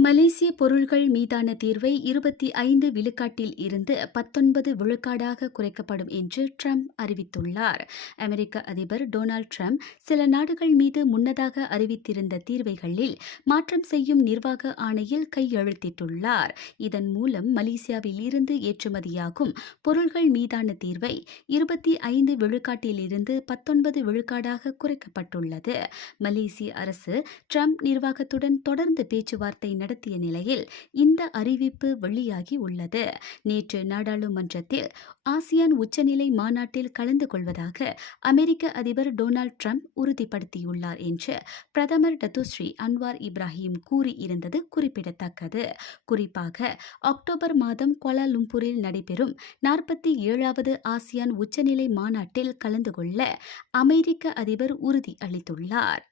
மலேசிய பொருள்கள் மீதான தீர்வை இருபத்தி ஐந்து விழுக்காட்டில் இருந்து பத்தொன்பது விழுக்காடாக குறைக்கப்படும் என்று ட்ரம்ப் அறிவித்துள்ளார். அமெரிக்க அதிபர் டொனால்ட் ட்ரம்ப் சில நாடுகள் மீது முன்னதாக அறிவித்திருந்த தீர்வைகளில் மாற்றம் செய்யும் நிர்வாக ஆணையில் கையெழுத்திட்டுள்ளார். இதன் மூலம் மலேசியாவில் இருந்து ஏற்றுமதியாகும் பொருள்கள் மீதான தீர்வை இருபத்தி ஐந்து விழுக்காட்டில் இருந்து பத்தொன்பது விழுக்காடாக குறைக்கப்பட்டுள்ளது. மலேசிய அரசு ட்ரம்ப் நிர்வாகத்துடன் தொடர்ந்து பேச்சுவார்த்தை நடத்திய நிலையில் இந்த அறிவிப்பு வெளியாகி உள்ளது. நேற்று நாடாளுமன்றத்தில் ஆசியான் உச்சநிலை மாநாட்டில் கலந்து கொள்வதாக அமெரிக்க அதிபர் டொனால்ட் ட்ரம்ப் உறுதிப்படுத்தியுள்ளார் என்று பிரதமர் டத்துஸ்ரீ அன்வார் இப்ராஹிம் கூறியிருந்தது குறிப்பிடத்தக்கது. குறிப்பாக அக்டோபர் மாதம் கோலாலும்பூரில் நடைபெறும் நாற்பத்தி ஏழாவது ஆசியான் உச்சநிலை மாநாட்டில் கலந்து கொள்ள அமெரிக்க அதிபர் உறுதி அளித்துள்ளார்.